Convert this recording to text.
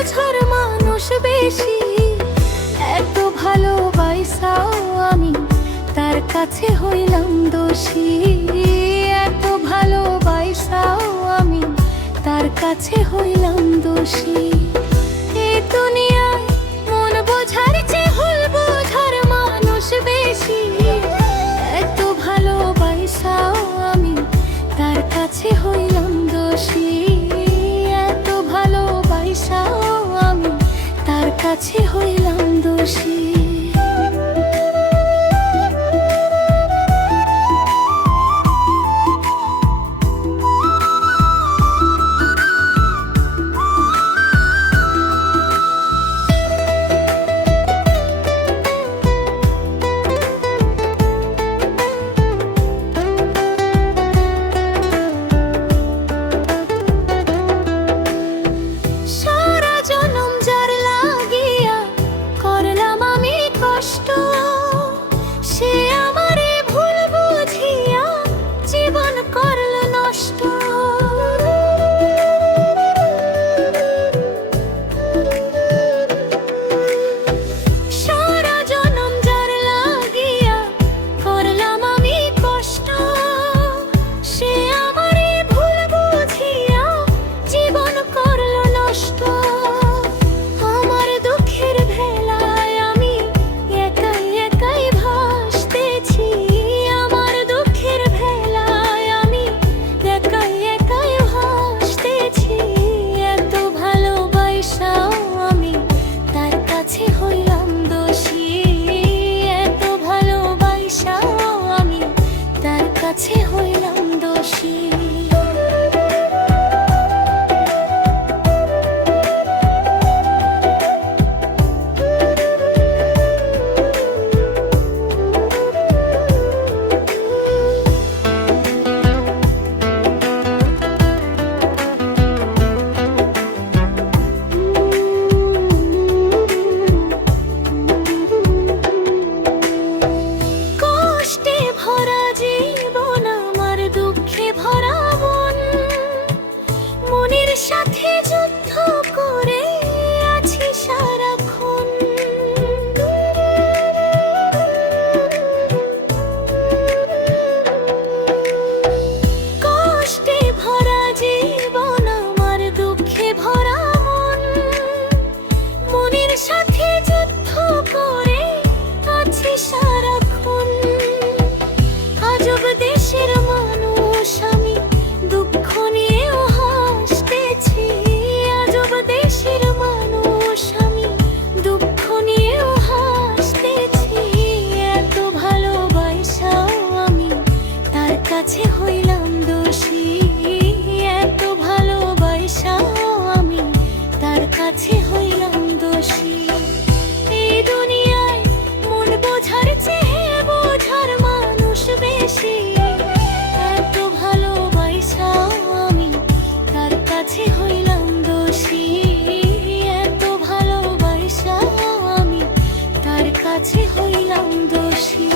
বোঝার মানুষ বেশি। এত ভালোবাসাও আমি তার কাছে হইলাম দোষী। এত ভালোবাসাও আমি তার কাছে হইলাম দোষী। এই দুনিয়ায় মন বোঝার চেয়ে ভুল বোঝার মানুষ বেশি। এত ভালোবাসাও আমি তার কাছে হইলাম দোষী। এত ভালোবাসাও আমি তার কাছে হইলাম দোষী। কাছে হইলাম দোষী। এত ভালোবাসাও আমি তার কাছে হইলাম দোষী। এই দুনিয়ায় মন বোঝার চেয়ে বোঝার মানুষ বেশি। এত ভালোবাসাও আমি তার কাছে হইলাম দোষী। এত ভালোবাসাও আমি তার কাছে হইলাম দোষী।